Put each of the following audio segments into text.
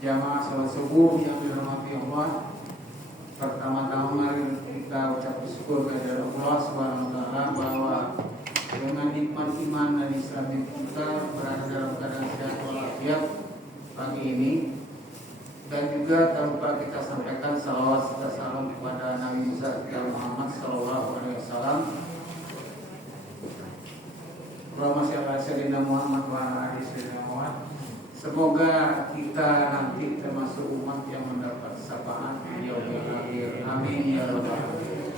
Jamaah salat subuh yang dirahmati Allah. Pertama-tama mari kita ucap syukur kepada Allah Subhanahu wa taala bahwa dengan nikmat iman dan Islam kita berada dalam keadaan sehat walafiat pagi ini. Dan juga tanpa kita sampaikan salawat serta salam kepada Nabi Musa Muhammad sallallahu alaihi wasallam. Allahumma shalli ala sayyidina Muhammad wa ala ali sayyidina Muhammad. Semoga kita nanti termasuk umat yang mendapat syafaat di yaumil akhir. Amin ya rabbal alamin.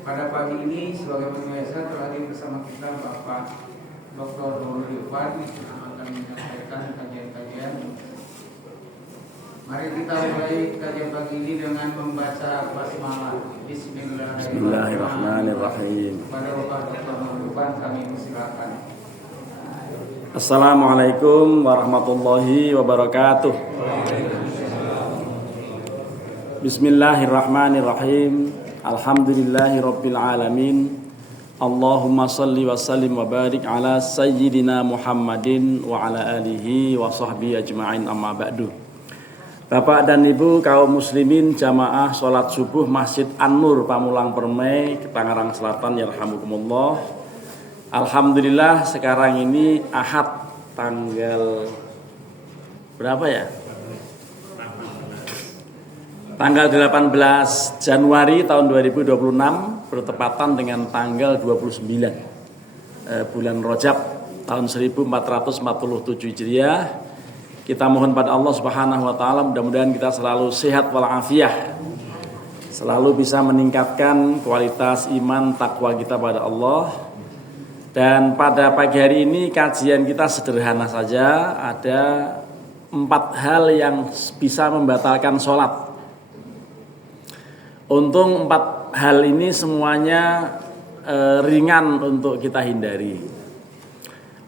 Pada pagi ini sebagai pemirsa telah hadir bersama kita Bapak Dr. Nurul Irfan yang akan menyampaikan kajian-kajian. Mari kita mulai kajian pagi ini dengan membaca basmalah. Bismillahirrahmanirrahim. Pada Bapak Dr. Nurul Irfan kami persilakan. Assalamualaikum warahmatullahi wabarakatuh. Bismillahirrahmanirrahim. Alhamdulillahi rabbil alamin. Allahumma salli wa sallim wa barik ala sayyidina Muhammadin wa ala alihi wa sahbihi ajma'in, amma ba'du. Bapak dan Ibu kaum muslimin jamaah sholat subuh Masjid An-Nur Pamulang Permai, Tangerang Selatan, yarhamukumullah. Alhamdulillah sekarang ini Ahad tanggal berapa ya? Tanggal 18 Januari tahun 2026 bertepatan dengan tanggal 29 bulan Rajab tahun 1447 Hijriah. Kita mohon pada Allah Subhanahu wa taala mudah-mudahan kita selalu sehat walafiat, selalu bisa meningkatkan kualitas iman takwa kita pada Allah. Dan pada pagi hari ini kajian kita sederhana saja, ada 4 hal yang bisa membatalkan sholat. Untung 4 hal ini semuanya ringan untuk kita hindari.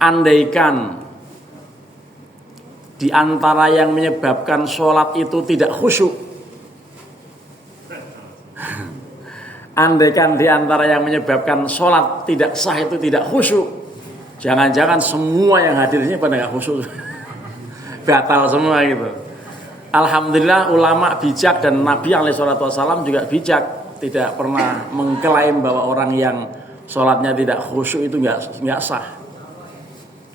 Andaikan di antara yang menyebabkan sholat itu tidak khusyuk, andaikan di antara yang menyebabkan sholat tidak sah itu tidak khusyuk, jangan-jangan semua yang hadir ini pada nggak khusyuk, batal semua gitu. Alhamdulillah ulama bijak dan Nabi SAW juga bijak, tidak pernah mengklaim bahwa orang yang sholatnya tidak khusyuk itu nggak sah.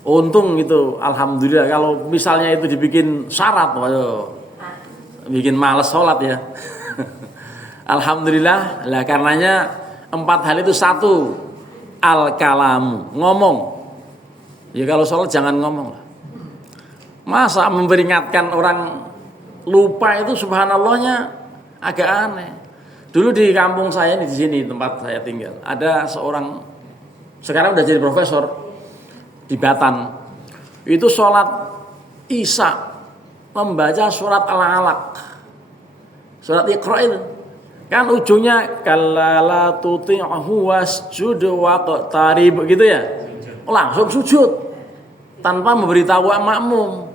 Untung itu, alhamdulillah. Kalau misalnya itu dibikin syarat, waduh, bikin males sholat ya. Alhamdulillah, lah karenanya 4 hal itu. 1, al-kalamu, ngomong. Ya kalau sholat jangan ngomong lah. Masa memperingatkan orang lupa itu subhanallahnya agak aneh. Dulu di kampung saya di sini tempat saya tinggal, ada seorang sekarang udah jadi profesor di Batan. Itu sholat Isya membaca surat Al-Alaq, surat Iqra itu. Kan ujungnya kallala tuti'hu wasjud waqtarib gitu ya. Langsung sujud tanpa memberitahu makmum.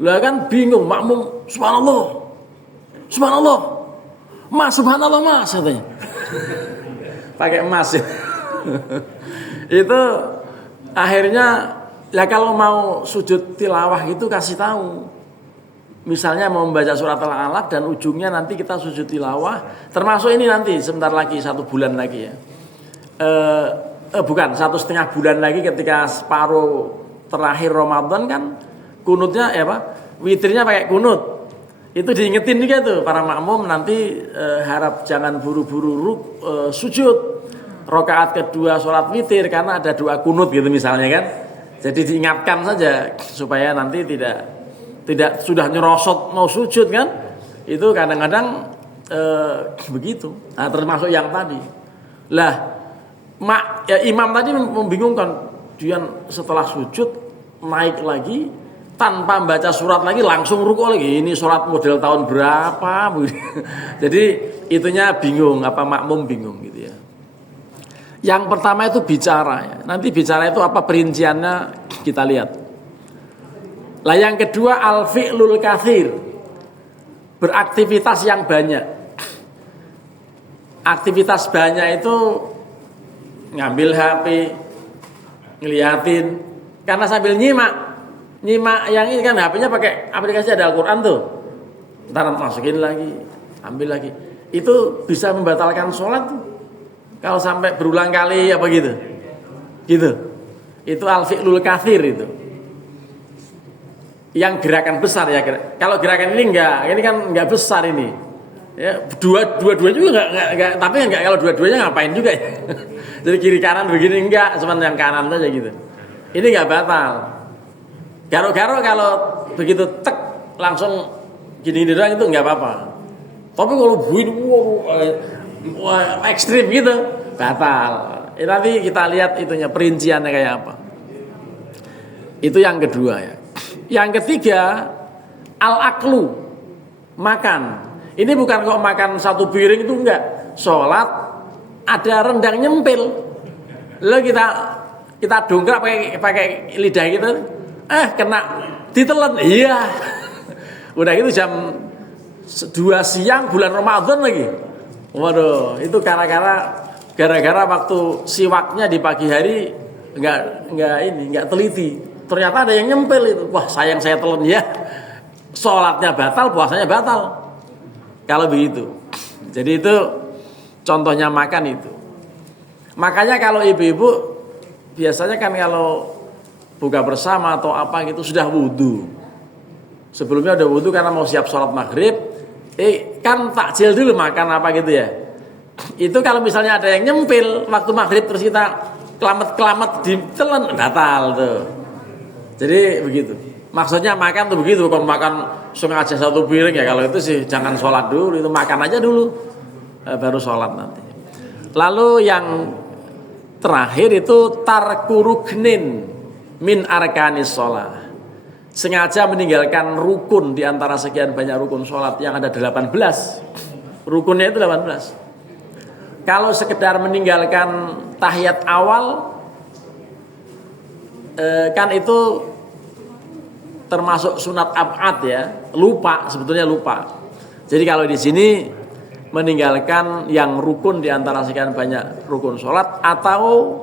Lah kan bingung makmum, subhanallah. Subhanallah. Mas subhanallah Mas katanya. Pakai emas. Itu akhirnya ya kalau mau sujud tilawah gitu kasih tahu. Misalnya mau membaca surat Al-Alaq dan ujungnya nanti kita sujud tilawah, termasuk ini nanti sebentar lagi 1 bulan lagi ya. Bukan 1,5 bulan lagi ketika separuh terakhir Ramadan kan kunutnya witirnya pakai kunut. Itu diingetin juga tuh para makmum nanti harap jangan buru-buru sujud rakaat kedua sholat witir karena ada doa kunut gitu misalnya kan. Jadi diingatkan saja supaya nanti tidak sudah nyerosot mau sujud kan, itu kadang-kadang begitu. Nah termasuk yang tadi lah imam tadi membingungkan, dia setelah sujud naik lagi tanpa membaca surat lagi langsung rukuk lagi. Ini surat model tahun berapa? Jadi itunya bingung, makmum bingung gitu ya. Yang pertama itu bicara ya. Nanti bicara itu apa perinciannya kita lihat. Lah yang kedua al-fi'lul katsir, beraktivitas yang banyak. Aktivitas banyak itu ngambil HP, ngeliatin, karena sambil nyimak Nyimak yang ini kan HP-nya pakai aplikasi ada Al-Qur'an tuh. Ntar masukin lagi, ambil lagi. Itu bisa membatalkan sholat tuh. Kalau sampai berulang kali apa gitu. Gitu. Itu al-fi'lul katsir itu. Yang gerakan besar ya. Kalau gerakan ini enggak, ini kan enggak besar ini. Ya, dua-dua juga enggak, tapi enggak kalau dua-duanya ngapain juga ya. Jadi kiri kanan begini enggak, cuma yang kanan saja gitu. Ini enggak batal. Garo-garo kalau begitu tek langsung gini doang itu enggak apa-apa. Tapi kalau begini wah ekstrim gitu, batal. Nanti kita lihat itunya perinciannya kayak apa. Itu yang kedua ya. Yang ketiga, al-aklu, makan. Ini bukan kok makan satu piring itu enggak. Sholat ada rendang nyempil. Lalu kita dongkrak pakai lidah gitu. Kena ditelan. Iya. Udah gitu jam 2 siang bulan Ramadan lagi. Waduh, itu gara-gara waktu siwaknya di pagi hari enggak teliti. Ternyata ada yang nyempil itu. Wah, sayang saya telan ya. Salatnya batal, puasanya batal. Kalau begitu. Jadi itu contohnya makan itu. Makanya kalau ibu-ibu biasanya kan kalau buka bersama atau apa gitu sudah wudu. Sebelumnya udah wudu karena mau siap sholat maghrib. Kan takjil dulu makan apa gitu ya. Itu kalau misalnya ada yang nyempil waktu maghrib terus kita kelamet ditelan batal tuh. Jadi begitu. Maksudnya makan tuh begitu. Kalau makan sengaja satu piring ya kalau itu sih jangan sholat dulu. Itu makan aja dulu baru sholat nanti. Lalu yang terakhir itu tarku ruknin min arkanis sholat. Sengaja meninggalkan rukun di antara sekian banyak rukun sholat yang ada 18. Rukunnya itu 18. Kalau sekedar meninggalkan tahiyat awal kan itu termasuk sunat ab'ad ya, sebetulnya lupa. Jadi kalau di sini meninggalkan yang rukun di antara sekian banyak rukun sholat atau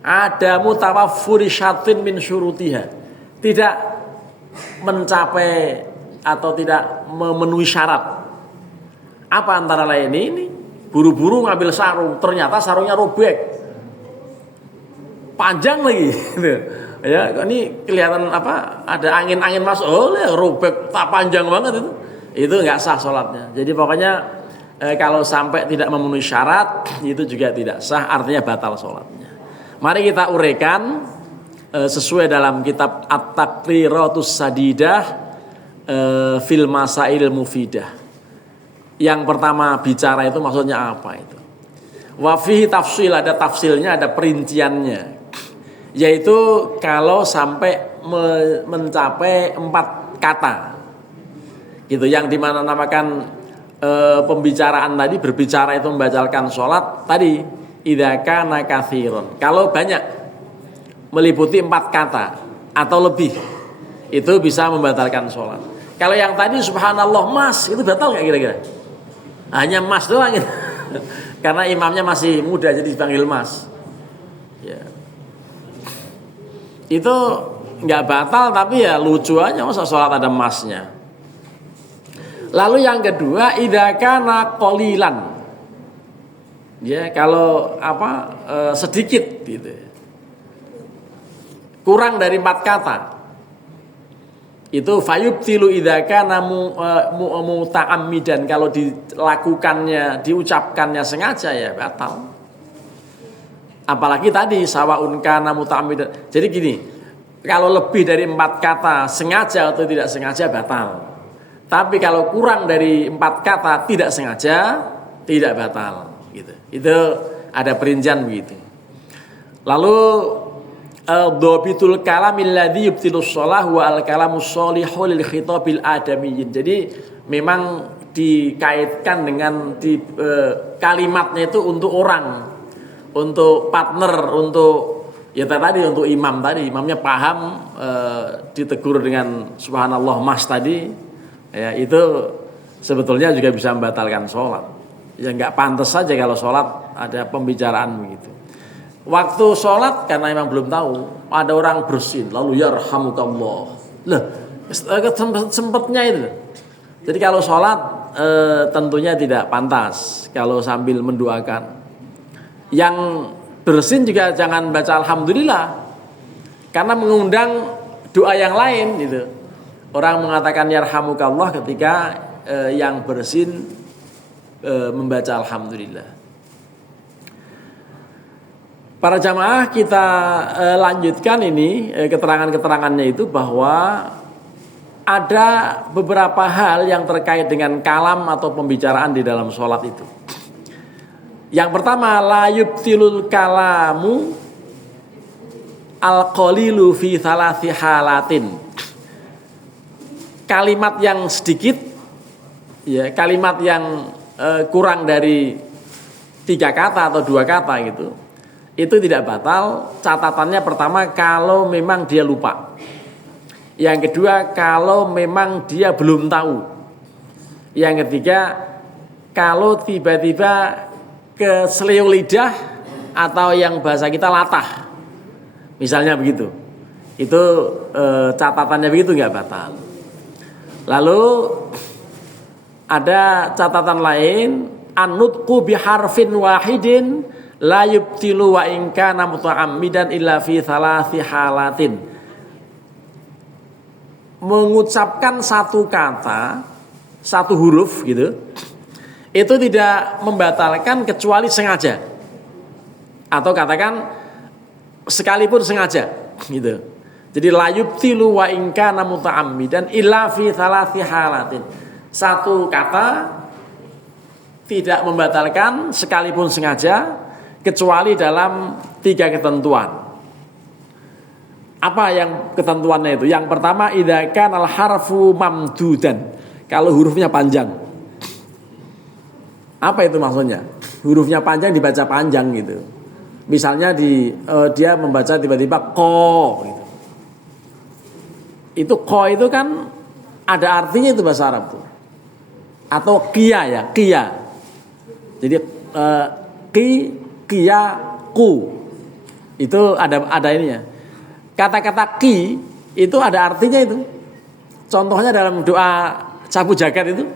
ada mutawaffuri syartin min syurutiha, tidak mencapai atau tidak memenuhi syarat. Apa antara lain ini? Buru-buru ngambil sarung, ternyata sarungnya robek, panjang lagi. Ya, ini kelihatan apa? Ada angin masuk, robek, tak panjang banget itu. Itu nggak sah sholatnya. Jadi pokoknya kalau sampai tidak memenuhi syarat, itu juga tidak sah, artinya batal sholatnya. Mari kita uraikan sesuai dalam kitab At-Taqriratus Sadidah fil Masail Mufidah. Yang pertama bicara itu maksudnya apa itu? Wa fihi tafsil, ada tafsilnya, ada perinciannya. Yaitu kalau sampai mencapai 4 kata. Gitu, yang dimana namakan pembicaraan tadi, berbicara itu membatalkan sholat tadi, idza kana katsiran. Kalau banyak meliputi 4 kata atau lebih, itu bisa membatalkan sholat. Kalau yang tadi subhanallah mas, itu batal nggak kira-kira? Hanya mas doang gitu. Karena imamnya masih muda jadi dipanggil mas ya. Itu nggak batal tapi ya lucu aja masa sholat ada masnya. Lalu yang kedua idza kana qalilan. Ya, kalau sedikit gitu. Kurang dari 4 kata. Itu fayubtilu idza kana muta'ammidan, kalau dilakukannya, diucapkannya sengaja ya batal. Apalagi tadi sawaun kana muta'ammidan. Jadi gini, kalau lebih dari 4 kata sengaja atau tidak sengaja batal. Tapi kalau kurang dari 4 kata tidak sengaja tidak batal gitu. Itu ada perincian begitu. Lalu dhabitul kalamil ladzi yubtilus shalah wa al kalamus shalihu lil khitabil adamiyyin. Jadi memang dikaitkan dengan kalimatnya itu untuk orang, untuk partner, untuk ya tadi untuk imam tadi, imamnya paham ditegur dengan subhanallah mas tadi, ya itu sebetulnya juga bisa membatalkan sholat. Ya nggak pantas saja kalau sholat ada pembicaraan begitu. Waktu sholat karena memang belum tahu, ada orang bersin lalu yarhamukallah, Loh, sempetnya itu. Jadi kalau sholat tentunya tidak pantas kalau sambil mendoakan. Yang bersin juga jangan baca alhamdulillah, karena mengundang doa yang lain gitu. Orang mengatakan yarhamukallah ketika yang bersin membaca alhamdulillah. Para jamaah, kita lanjutkan ini keterangan-keterangannya itu, bahwa ada beberapa hal yang terkait dengan kalam atau pembicaraan di dalam sholat itu. Yang pertama, la yubtilul kalamu al-qalilu fi thalathi halatin. Kalimat yang sedikit, ya, kalimat yang kurang dari 3 kata atau 2 kata gitu, itu tidak batal. Catatannya pertama, kalau memang dia lupa. Yang kedua, kalau memang dia belum tahu. Yang ketiga, kalau tiba-tiba keseleo lidah atau yang bahasa kita latah, misalnya begitu, itu catatannya begitu, nggak batal. Lalu ada catatan lain, an-nutqu biharfin wahidin la yubtilu wa in kana muta'ammidan illa fi thalathi halatin. Mengucapkan satu kata, satu huruf gitu, itu tidak membatalkan kecuali sengaja. Atau katakan sekalipun sengaja gitu. Jadi la yubtilu wa in kana muta'ammidan illa fi thalathi halatin. Satu kata tidak membatalkan sekalipun sengaja, kecuali dalam 3 ketentuan. Apa yang ketentuannya itu? Yang pertama, idza kana al-harfu mamdudan. Kalau hurufnya panjang. Apa itu maksudnya? Hurufnya panjang dibaca panjang gitu. Misalnya dia membaca tiba-tiba ko gitu. Itu ko itu kan ada artinya itu bahasa Arab tuh. Atau kia ya, kia. Jadi kia, ku. Itu ada ininya. Kata-kata ki itu ada artinya itu. Contohnya dalam doa sapu jagat itu,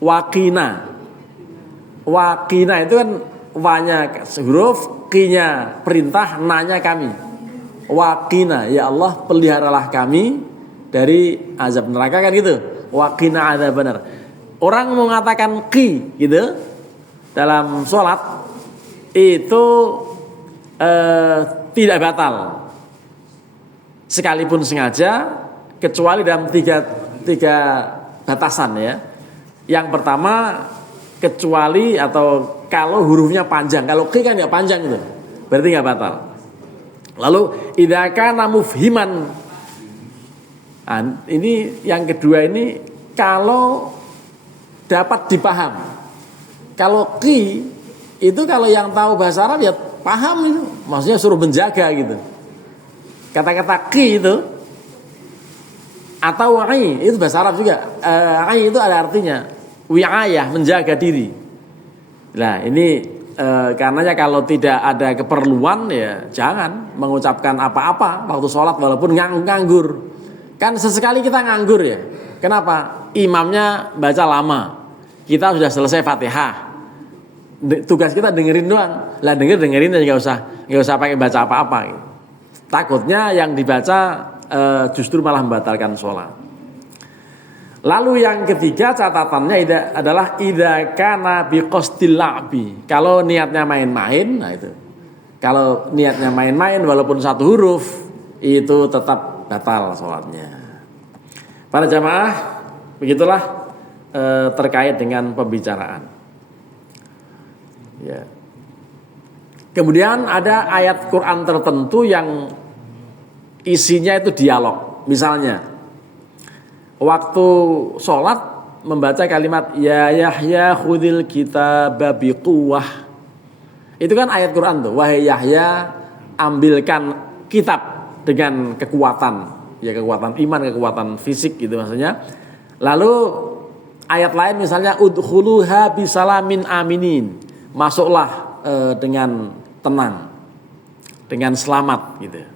wakina. Wakina itu kan wa-nya huruf, ki-nya perintah, na-nya kami. Wakina, ya Allah peliharalah kami dari azab neraka, kan gitu. Wakina adzabannar. Orang mengatakan ki gitu dalam sholat itu tidak batal sekalipun sengaja, kecuali dalam tiga batasan ya. Yang pertama, kecuali atau kalau hurufnya panjang. Kalau ki kan ya panjang gitu, berarti nggak batal. Lalu idza kana mufhiman. Ini yang kedua, ini kalau dapat dipaham. Kalau ki itu kalau yang tahu bahasa Arab ya paham itu, maksudnya suruh menjaga gitu. Kata-kata ki itu atau wa'i itu bahasa Arab juga. Ai itu ada artinya wi'ayah, menjaga diri. Nah ini karenanya kalau tidak ada keperluan ya jangan mengucapkan apa-apa waktu sholat walaupun nganggur. Kan sesekali kita nganggur ya. Kenapa? Imamnya baca lama, kita sudah selesai Fatihah. Tugas kita dengerin doang. Lah dengerin aja, nggak usah pakai baca apa-apa gitu. Takutnya yang dibaca justru malah membatalkan sholat. Lalu yang ketiga catatannya adalah idza kana biqasdil la'bi. Kalau niatnya main-main, nah itu. Kalau niatnya main-main walaupun satu huruf, itu tetap batal sholatnya. Para jamaah, begitulah terkait dengan pembicaraan. Ya. Kemudian ada ayat Quran tertentu yang isinya itu dialog. Misalnya waktu sholat membaca kalimat ya Yahya khudil kitaba biquwah. Itu kan ayat Quran tuh. Wahai Yahya, ambilkan kitab dengan kekuatan. Ya kekuatan iman, kekuatan fisik gitu maksudnya. Lalu ayat lain misalnya udkhuluha bisalamin aminin. Masuklah dengan tenang, dengan selamat gitu.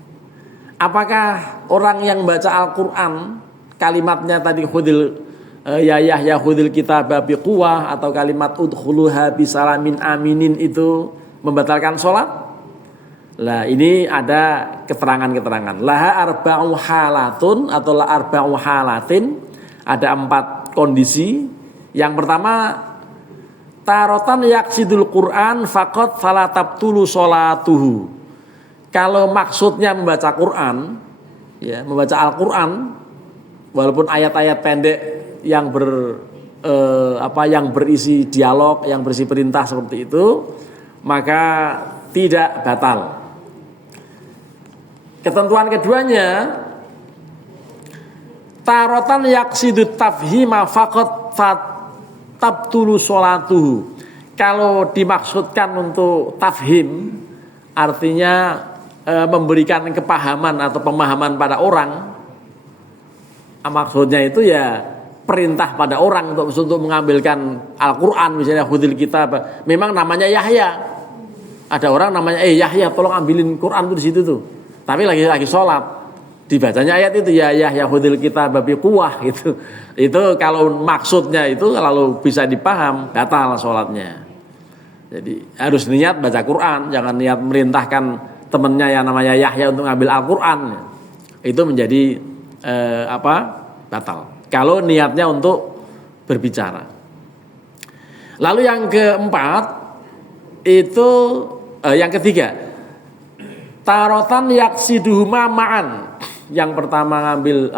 Apakah orang yang baca Al-Quran kalimatnya tadi khudil ya Yahya khudil kitaba biquwah atau kalimat udkhuluha bisalamin aminin itu membatalkan sholat? Lah ini ada keterangan-keterangan. Laha arba'u halatun atau la arba'u halatin, ada 4 kondisi. Yang pertama, tarotan yaksidul Quran faqat fala tabtulu sholatuhu. Kalau maksudnya membaca Quran, ya, membaca Al-Quran, walaupun ayat-ayat pendek yang yang berisi dialog, yang berisi perintah seperti itu, maka tidak batal. Ketentuan keduanya, tarotan yaksidut tafhima faqat tabtulu sholatuhu. Kalau dimaksudkan untuk tafhim, artinya memberikan kepahaman atau pemahaman pada orang, maksudnya itu ya perintah pada orang untuk mengambilkan Al-Quran, misalnya khudil kitab. Memang namanya Yahya, ada orang namanya Yahya, tolong ambilin Quran tuh di situ tuh, tapi lagi sholat, dibacanya ayat itu ya Yahya khudil kitab biquwah gitu. Itu kalau maksudnya itu lalu bisa dipaham, batal sholatnya. Jadi harus niat baca Quran, jangan niat merintahkan temannya yang namanya Yahya untuk ngambil Al-Quran. Itu menjadi batal. Kalau niatnya untuk berbicara. Lalu yang keempat itu yang ketiga, tarotan yaksiduhuma ma'an. Yang pertama ngambil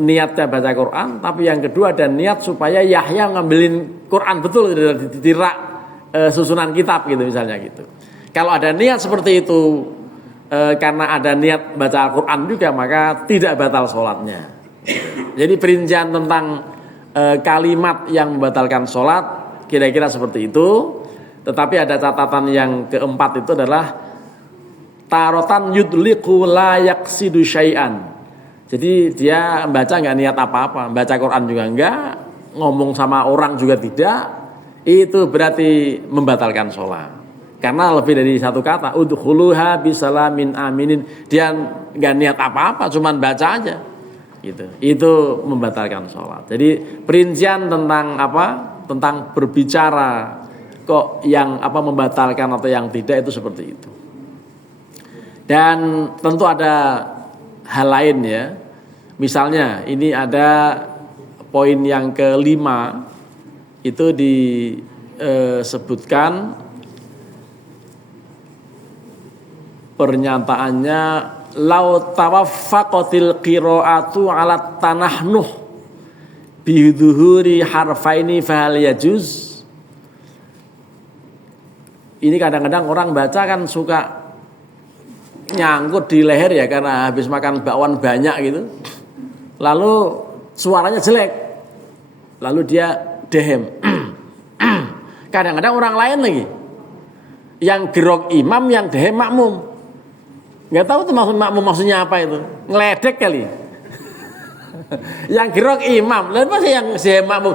niatnya baca Quran, tapi yang kedua ada niat supaya Yahya ngambilin Quran betul di rak susunan kitab gitu misalnya gitu. Kalau ada niat seperti itu, karena ada niat baca Al-Quran juga, maka tidak batal sholatnya. Jadi perincian tentang kalimat yang membatalkan sholat kira-kira seperti itu. Tetapi ada catatan yang keempat, itu adalah tarotan yudliqu la yaksidu syai'an. Jadi dia membaca nggak niat apa-apa, baca Quran juga enggak, ngomong sama orang juga tidak, itu berarti membatalkan sholat. Karena lebih dari satu kata, udkhuluha bisalamin aminin, dia nggak niat apa-apa, cuman baca aja, gitu. Itu membatalkan sholat. Jadi perincian tentang berbicara kok yang membatalkan atau yang tidak itu seperti itu. Dan tentu ada hal lain ya. Misalnya ini ada poin yang kelima, itu disebutkan pernyataannya lau tawaffaqatil qiraatu 'ala tanahnuh bi dhuhuri harfaini fahal yajuz. Ini kadang-kadang orang baca kan suka nyangkut di leher ya, karena habis makan bakwan banyak gitu. Lalu suaranya jelek. Lalu dia dehem. Kadang-kadang orang lain lagi yang gerok imam, yang dehem makmum. Nggak tahu tuh maksudnya apa itu, ngeledek kali. Yang gerok imam, lalu masih yang si makmum,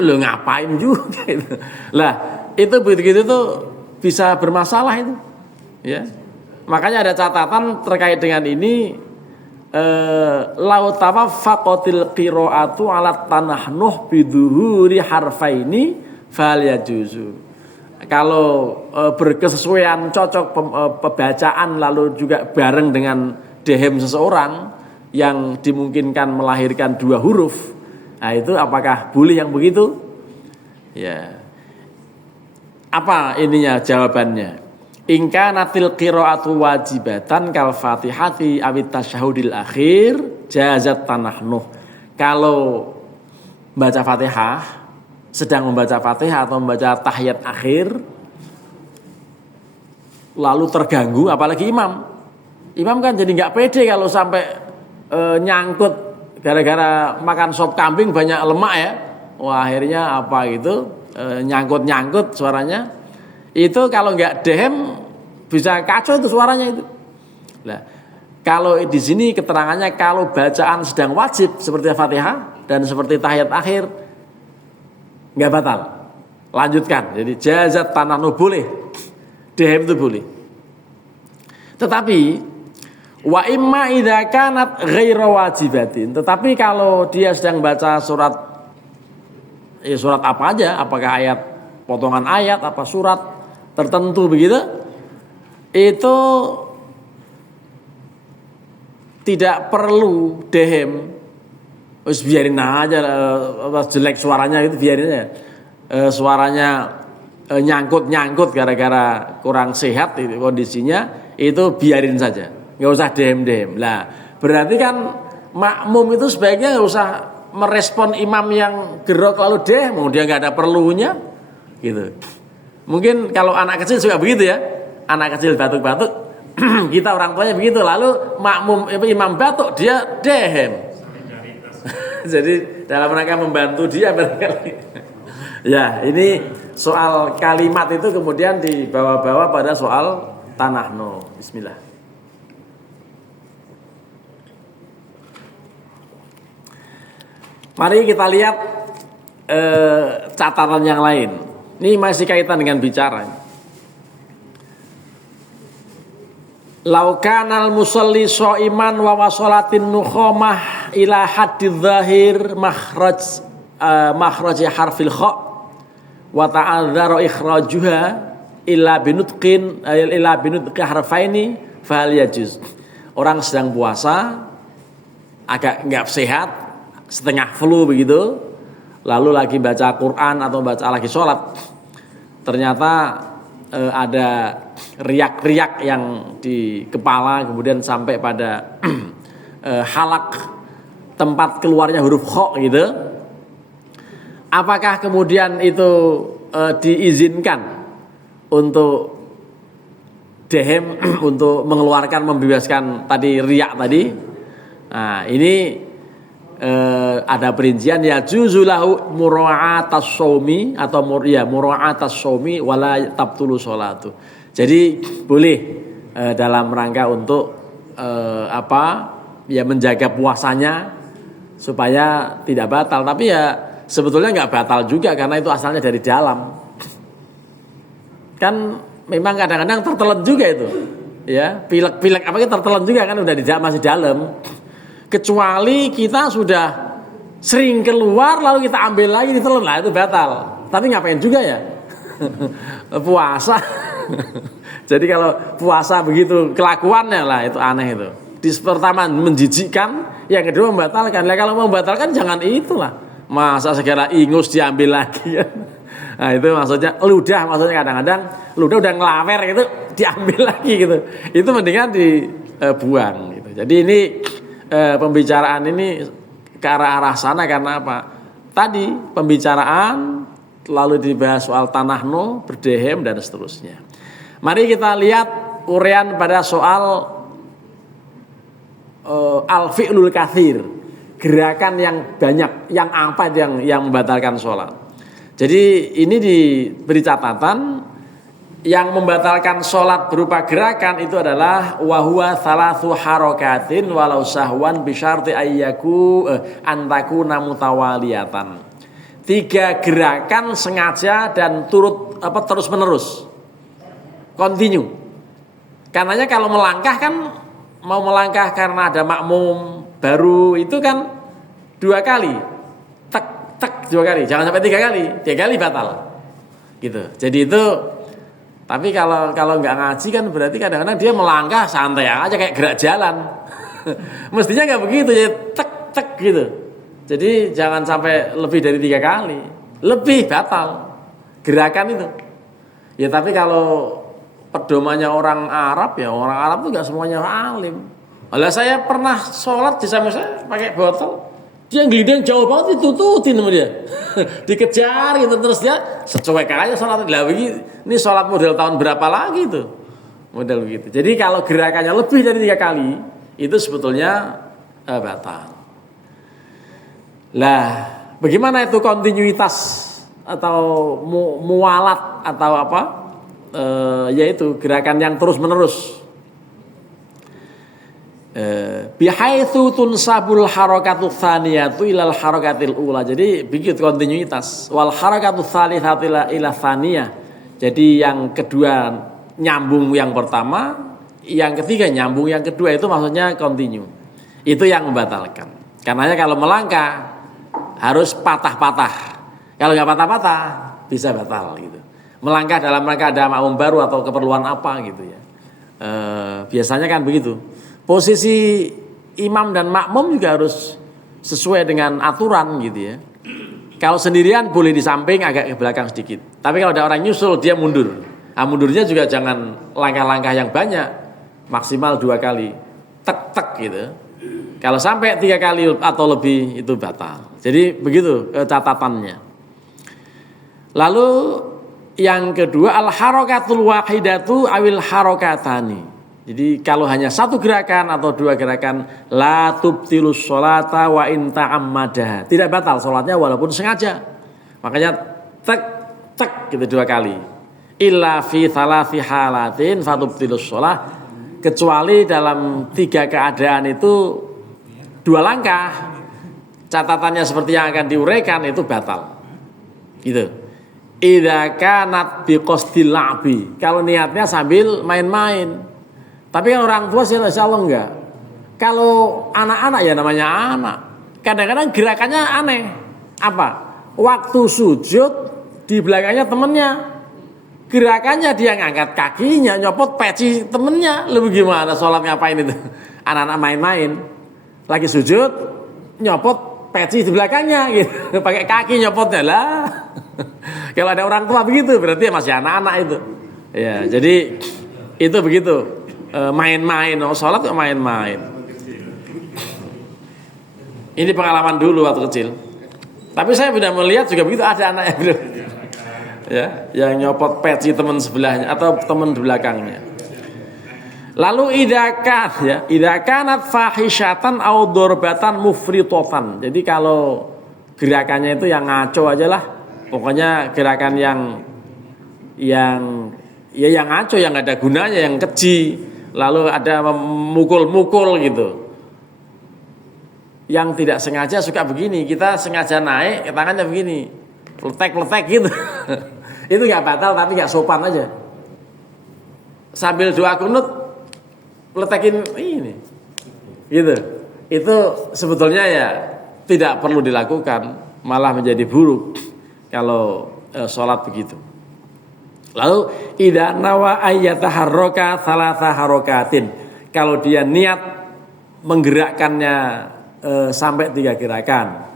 lu ngapain juga itu. Lah itu begitu tuh bisa bermasalah itu, ya. Makanya ada catatan terkait dengan ini, lau tawaffaqatil qiraatu 'ala tanahnuh biduhuri harfaini fal yajuzu. Kalau berkesesuaian cocok pembacaan lalu juga bareng dengan dehem seseorang yang dimungkinkan melahirkan 2 huruf, nah itu apakah boleh yang begitu? Ya, apa ininya jawabannya? Ingka natil qiraatu wajibatan kal fatihati awit tasyahudil akhir jazat tanahnuh. Kalau baca Fatihah, sedang membaca Fatihah atau membaca tahiyat akhir, lalu terganggu, apalagi imam kan jadi nggak pede kalau sampai nyangkut gara-gara makan sop kambing banyak lemak ya. Wah, akhirnya nyangkut suaranya. Itu kalau nggak dehem bisa kacau itu suaranya itu. Nah, kalau di sini keterangannya kalau bacaan sedang wajib seperti Fatihah dan seperti tahiyat akhir nggak batal, lanjutkan. Jadi jazat tanahnu boleh, dehem itu boleh. Tetapi Wa imma idza kanat ghairu wajibatin. Tetapi kalau dia sedang baca surat apa aja, apakah ayat potongan ayat apa surat tertentu begitu, itu tidak perlu dehem. Wis biarin aja jelek suaranya itu biarin aja. Suaranya nyangkut gara-gara kurang sehat itu kondisinya, itu biarin saja. Nggak usah dehem-dehem. Lah, berarti kan makmum itu sebaiknya nggak usah merespon imam yang gerok lalu mau dia nggak ada perlunya, gitu. Mungkin kalau anak kecil suka begitu ya, anak kecil batuk-batuk, kita orang tuanya begitu, lalu makmum imam batuk dia dehem. Jadi dalam rangka membantu dia barangkali. Ya, ini soal kalimat itu kemudian dibawa-bawa pada soal tanahno. Bismillah. Mari kita lihat catatan yang lain. Ini masih kaitan dengan bicara. Laukanal musalli shaiman wa wasolatin nukhamah ila haddidz zahir makhraj harfil kha wa ta'adzara ikhrajuha illa binutqi harfaini fahal yajuz. Orang sedang puasa agak enggak sehat, setengah flu begitu, lalu lagi baca Quran atau baca lagi sholat, ternyata ada riak-riak yang di kepala, kemudian sampai pada halak tempat keluarnya huruf kha gitu. Apakah kemudian itu diizinkan untuk dehem untuk mengeluarkan, membebaskan tadi riak tadi? Nah, ini ada perincian ya juzulahu mura'atas shaumi atau mura'atas shaumi wala tabtulu sholatu. Jadi boleh dalam rangka untuk menjaga puasanya supaya tidak batal, tapi ya sebetulnya nggak batal juga karena itu asalnya dari dalam. Kan memang kadang-kadang tertelan juga itu. Ya, pilek-pilek tertelan juga kan udah masih dalam. Kecuali kita sudah sering keluar lalu kita ambil lagi ditelan, lah itu batal. Tapi ngapain juga ya? Puasa. Jadi kalau puasa begitu kelakuannya lah itu aneh itu. Pertama menjijikkan, yang kedua membatalkan. Lah kalau membatalkan jangan itulah. Masa segala ingus diambil lagi ya. Nah itu maksudnya maksudnya kadang-kadang ludah udah ngelawer gitu diambil lagi gitu. Itu mendingan dibuang gitu. Jadi ini pembicaraan ini ke arah sana karena apa? Tadi pembicaraan lalu dibahas soal tanahno, berdehem dan seterusnya. Mari kita lihat uraian pada soal al-fi'lul katsir, gerakan yang banyak, yang apa yang membatalkan sholat. Jadi ini diberi catatan. Yang membatalkan sholat berupa gerakan itu adalah wahuwa salatsu harokatin walau sahwan bisyarti ayyaku antakuna mutawaliyatan. 3 gerakan sengaja dan terus menerus, continue. Karenanya kalau melangkah kan mau melangkah karena ada makmum baru itu kan 2 kali, tek 2 kali, jangan sampai 3 kali, 3 kali batal, gitu. Jadi itu. Tapi kalau nggak ngaji kan berarti kadang-kadang dia melangkah santai aja kayak gerak jalan. Mestinya nggak begitu ya, tek gitu. Jadi jangan sampai lebih dari 3 kali, lebih batal gerakan itu. Ya tapi kalau pedomannya orang Arab ya, orang Arab tuh nggak semuanya alim. Malah saya pernah sholat di samping saya pakai botol. Dia gelidang jauh banget ditututin sama dia. Dikejar gitu terus dia secuek aja sholat. Lah ini sholat model tahun berapa lagi itu? Model begitu. Jadi kalau gerakannya lebih dari 3 kali itu sebetulnya batal. Lah, bagaimana itu kontinuitas atau mualat atau apa? Yaitu gerakan yang terus-menerus. Bihaitsu tunsabul harakatu tsaniyatu ilal harakatil ula. Jadi begitu kontinuitas. Wal harakatu tsalitsatu ila tsaniyah. Jadi yang kedua nyambung yang pertama, yang ketiga nyambung, yang kedua itu maksudnya continue. Itu yang membatalkan. Karenanya kalau melangkah harus patah-patah. Kalau nggak patah-patah bisa batal gitu. Melangkah dalam rangka ada makmum baru atau keperluan apa gitu ya. Biasanya kan begitu. Posisi imam dan makmum juga harus sesuai dengan aturan gitu ya. Kalau sendirian boleh di samping agak ke belakang sedikit. Tapi kalau ada orang nyusul dia mundur. Nah, mundurnya juga jangan langkah-langkah yang banyak. Maksimal 2 kali. Tek-tek gitu. Kalau sampai 3 kali atau lebih itu batal. Jadi begitu catatannya. Lalu yang kedua al-harakatul wahidatu awil harakatani. Jadi kalau hanya 1 gerakan atau 2 gerakan la tubtilus sholata wa in ta'ammadaha. Tidak batal sholatnya walaupun sengaja. Makanya tek tek gitu 2 kali. Illa fi thalathi halatin fatubtilus sholah. Kecuali dalam 3 keadaan itu 2 langkah. Catatannya seperti yang akan diuraikan itu batal. Gitu. Idza kanat biqasdil la'bi. Kalau niatnya sambil main-main. Tapi kan orang tua sih insya Allah enggak. Kalau anak-anak ya namanya anak. Kadang-kadang gerakannya aneh. Apa? Waktu sujud di belakangnya temennya. Gerakannya dia ngangkat kakinya, nyopot peci temennya. Lebih gimana sholat ngapain itu? Anak-anak main-main. Lagi sujud, nyopot peci di belakangnya gitu. Pakai kaki nyopotnya lah. Kalau ada orang tua begitu berarti masih anak-anak itu. Ya, jadi itu begitu. Main-main, sholat kok main-main. Ini pengalaman dulu waktu kecil. Tapi saya sudah melihat juga begitu ada anak yang belum, ya, yang nyopot peci teman sebelahnya atau teman di belakangnya. Lalu idakanat fahisyatan au dorbatan mufritotan. Jadi kalau gerakannya itu yang ngaco aja lah. Pokoknya gerakan yang ngaco, yang nggak ada gunanya, yang keji. Lalu ada memukul-mukul gitu. Yang tidak sengaja suka begini. Kita sengaja naik, tangannya begini, letek-letek gitu. Itu nggak batal tapi nggak sopan aja. Sambil doa kunut, letekin ini, gitu. Itu sebetulnya ya tidak perlu dilakukan, malah menjadi buruk kalau sholat begitu. Lalu idza nawa ayyataharraka salatsa harakatin. Kalau dia niat menggerakkannya sampai 3 gerakan.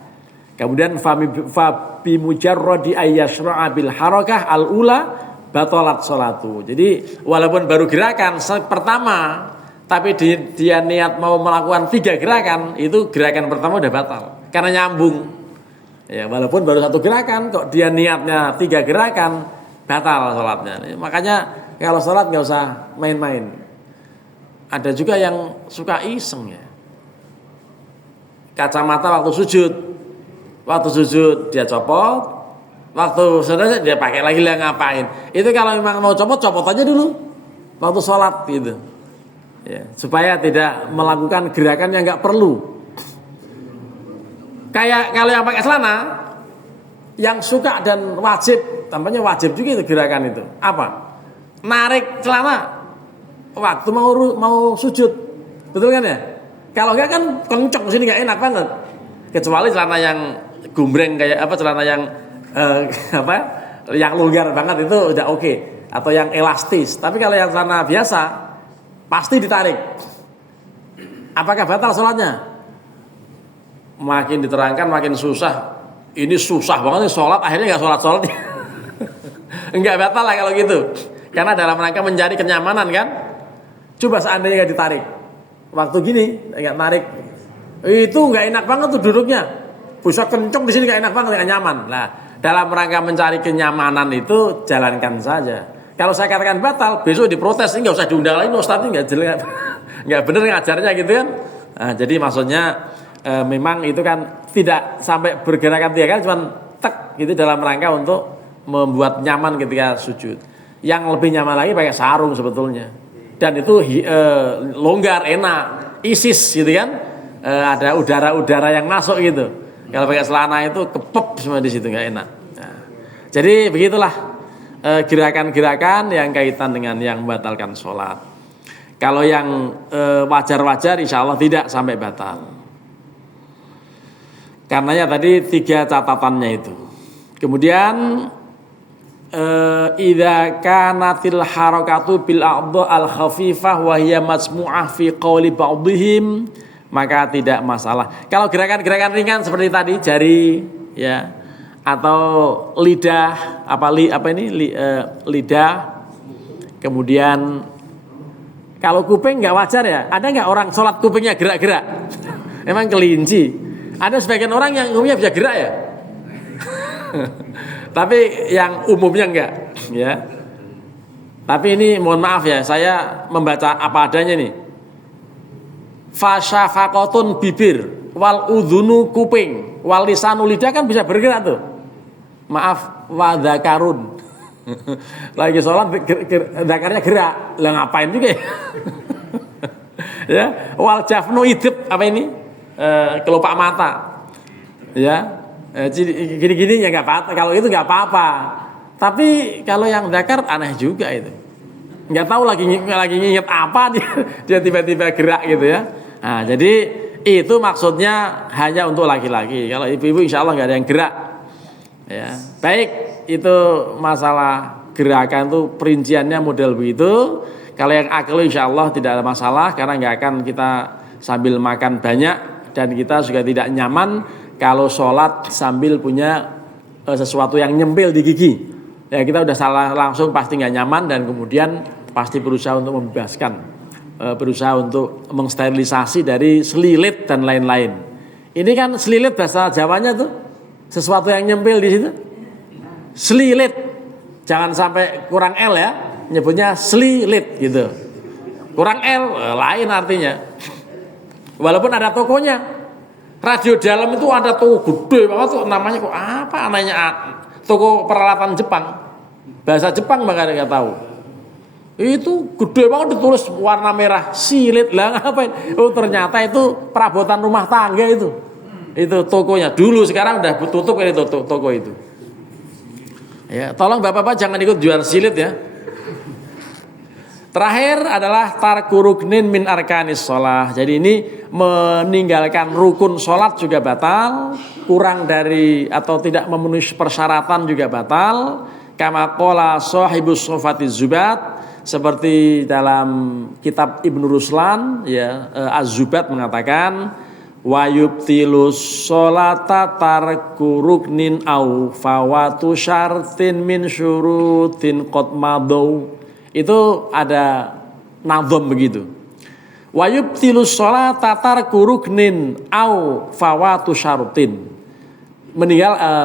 Kemudian fa bi mujarradi ayyashra'a bil harakah al-ula batalat sholatu. Jadi walaupun baru gerakan pertama tapi dia niat mau melakukan 3 gerakan, itu gerakan pertama udah batal karena nyambung. Ya, walaupun baru 1 gerakan kok dia niatnya 3 gerakan, batal sholatnya. Makanya kalau sholat nggak usah main-main. Ada juga yang suka iseng ya. Kacamata waktu sujud dia copot, waktu selesai dia pakai lagi lah ngapain. Itu kalau memang mau copot aja dulu waktu sholat gitu. Ya, supaya tidak melakukan gerakan yang nggak perlu. Kayak kalau yang pakai celana, yang suka dan wajib, tampaknya wajib juga itu gerakan itu. Apa? Narik celana waktu mau sujud, betul kan ya? Kalau enggak kan kenceng sini nggak enak banget. Kecuali celana yang gumbreng kayak celana yang yang longgar banget itu udah oke. Atau yang elastis. Tapi kalau yang celana biasa pasti ditarik. Apakah batal sholatnya? Makin diterangkan makin susah. Ini susah banget nih sholat, akhirnya nggak sholat. Enggak batal lah kalau gitu. Karena dalam rangka mencari kenyamanan kan. Coba seandainya nggak ditarik, waktu gini nggak tarik, itu nggak enak banget tuh duduknya. Bisa kenceng di sini nggak enak banget, nggak nyaman. Nah, dalam rangka mencari kenyamanan itu jalankan saja. Kalau saya katakan batal, besok diprotes, ini nggak usah diundang lagi, Ustaz ini nggak jelas, nggak bener ngajarnya gitu kan. Nah, jadi maksudnya memang itu kan tidak sampai bergerakan 3 kali, cuman tek gitu dalam rangka untuk membuat nyaman ketika sujud. Yang lebih nyaman lagi pakai sarung sebetulnya. Dan itu longgar, enak, isis gitu kan. Ada udara-udara yang masuk gitu. Kalau pakai celana itu kepep semua di situ, nggak enak. Nah, jadi begitulah gerakan-gerakan yang kaitan dengan yang membatalkan sholat. Kalau yang wajar-wajar insya Allah tidak sampai batal. Karenanya tadi 3 catatannya itu. Kemudian idza kanatil harakatu bil a'dha al khafifah wa hiya masmu'ah fi qawli ba'dihim, maka tidak masalah. Kalau gerakan-gerakan ringan seperti tadi jari ya atau lidah lidah, kemudian kalau kuping nggak wajar ya. Ada nggak orang sholat kupingnya gerak-gerak? Emang kelinci. Ada sebagian orang yang umumnya bisa gerak ya. Tapi yang umumnya enggak ya. Tapi ini mohon maaf ya, saya membaca apa adanya nih. Fasyafaqatun bibir, wal udhunu kuping, wal lisanu lidah kan bisa bergerak tuh. Maaf, wadzakarun. Lagi sholat zakarnya gerak. Lah ngapain juga ya? Ya, wal jafnu idib, apa ini? Kelopak mata. Ya. Gini-gini ya nggak apa-apa, kalau itu nggak apa-apa. Tapi kalau yang zakar aneh juga itu. Nggak tahu lagi nginget apa dia tiba-tiba gerak gitu ya. Nah, jadi itu maksudnya hanya untuk laki-laki. Kalau ibu-ibu insya Allah nggak ada yang gerak. Ya, baik, itu masalah gerakan itu perinciannya model begitu. Kalau yang akal insya Allah tidak ada masalah karena nggak akan kita sambil makan banyak dan kita juga tidak nyaman kalau sholat sambil punya sesuatu yang nyempil di gigi. Ya kita udah salah langsung pasti nggak nyaman dan kemudian pasti berusaha untuk membebaskan, berusaha untuk mengsterilisasi dari selilit dan lain-lain. Ini kan selilit bahasa Jawanya tuh sesuatu yang nyempil di situ. Selilit, jangan sampai kurang L ya, nyebutnya selilit gitu. Kurang L lain artinya. Walaupun ada tokonya. Radio dalam itu ada toko gede banget tuh, namanya kok apa namanya, toko peralatan Jepang, bahasa Jepang makanya nggak tahu. Itu gede banget ditulis warna merah silit lah, ngapain? Oh ternyata itu perabotan rumah tangga itu tokonya dulu, sekarang udah tutup ini toko itu. Ya tolong bapak-bapak jangan ikut jual silit ya. Terakhir adalah tarku ruknin min arkanis sholah. Jadi ini meninggalkan rukun sholat juga batal, kurang dari atau tidak memenuhi persyaratan juga batal. Kama qala shahibus Sofatiz Zubat, seperti dalam kitab Ibnu Ruslan ya, Az-Zubat mengatakan wa yubtilus sholata tarku ruknin au fawatu syartin min syurutin qad madau. Itu ada nazam begitu. Wa yubtilus sholata tarku ruknin au fawatu syartin.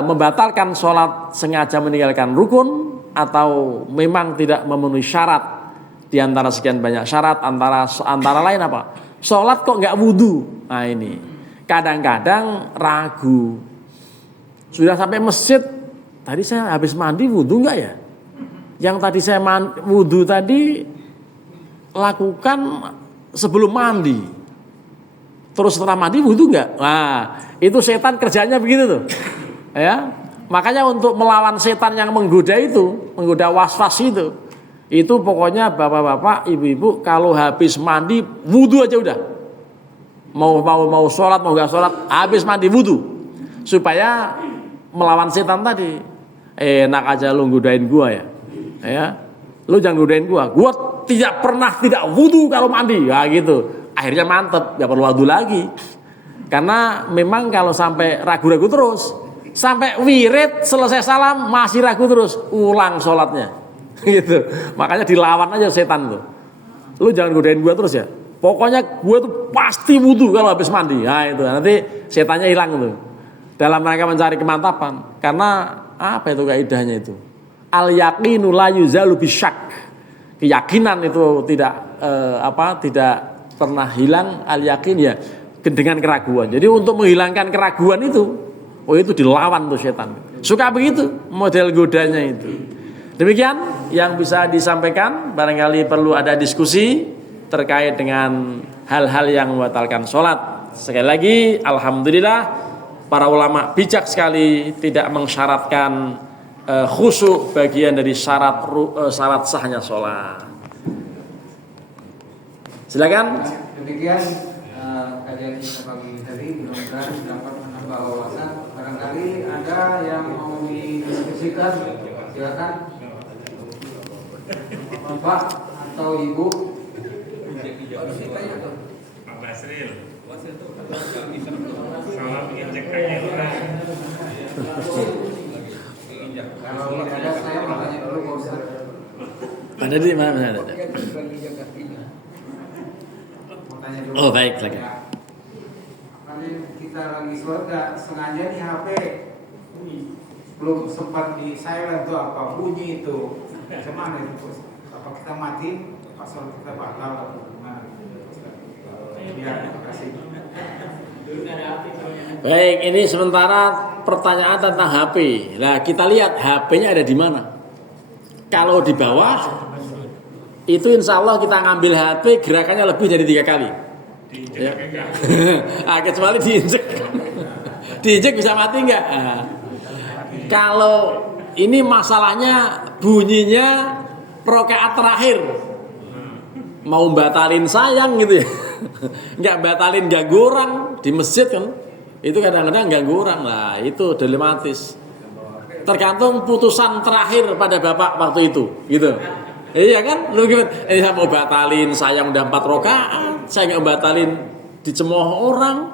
Membatalkan sholat sengaja meninggalkan rukun atau memang tidak memenuhi syarat. Di antara sekian banyak syarat antara lain apa? Sholat kok nggak wudu. Nah ini kadang-kadang ragu. Sudah sampai masjid, tadi saya habis mandi wudu nggak ya? Yang tadi saya wudu tadi lakukan sebelum mandi. Terus setelah mandi wudu enggak? Nah, itu setan kerjanya begitu tuh. Ya. Makanya untuk melawan setan yang menggoda was-was itu pokoknya bapak-bapak, ibu-ibu kalau habis mandi wudu aja udah. Mau sholat mau enggak sholat, habis mandi wudu. Supaya melawan setan tadi. Enak aja lu godain gua ya. Ya, lu jangan godain gua tidak pernah tidak wudu kalau mandi, ya gitu. Akhirnya mantep, gak perlu wudu lagi. Karena memang kalau sampai ragu-ragu terus, sampai wirid selesai salam masih ragu terus, ulang sholatnya, gitu. Makanya dilawan aja setan tuh. Lu jangan godain gua terus ya. Pokoknya gua tuh pasti wudu kalau habis mandi. Nah itu nanti setannya hilang tuh. Dalam rangka mencari kemantapan. Karena apa itu kaidahnya itu? Al yaqinu la yuzalu bisyak. Keyakinan itu tidak pernah hilang, al yakin ya dengan keraguan. Jadi untuk menghilangkan keraguan itu dilawan tuh setan. Suka begitu model godanya itu. Demikian yang bisa disampaikan, barangkali perlu ada diskusi terkait dengan hal-hal yang membatalkan sholat. Sekali lagi alhamdulillah para ulama bijak sekali tidak mensyaratkan khusyuk bagian dari syarat sahnya sholat. Silakan. Demikian kajian kita pagi ini tadi, mudah-mudahan dapat menambah wawasan. Barangkali ada yang mau didiskusikan, silakan Bapak atau Ibu. Pak Basril, salam injek aja. Kalau tidak ada, saya mau tanya dulu Pak Ustaz. Ada di mana ada? Mau tanya dulu. Oh, baik, silakan. Ya. Kan kita lagi sholat, nggak sengaja di HP belum sempat di silent tuh apa bunyi itu. Cuman itu apa kita mati pas sholat kita batal atau gimana? Ya, terima kasih. Baik, ini sementara pertanyaan tentang HP. Nah, kita lihat HP-nya ada di mana. Kalau di bawah, itu insya Allah kita ngambil HP gerakannya lebih dari 3 kali. Ya. Nah, kecuali diinjek. Diinjek bisa mati nggak? Nah, kalau ini masalahnya bunyinya rakaat terakhir, mau batalin sayang gitu ya. Nggak batalin ganggu orang di masjid kan, itu kadang-kadang ganggu orang lah, itu dilematis. Tergantung putusan terakhir pada bapak waktu itu, gitu. Iya kan, lu gimana? Saya mau batalin sayang udah 4 rakaat, saya nggak batalin dicemooh orang,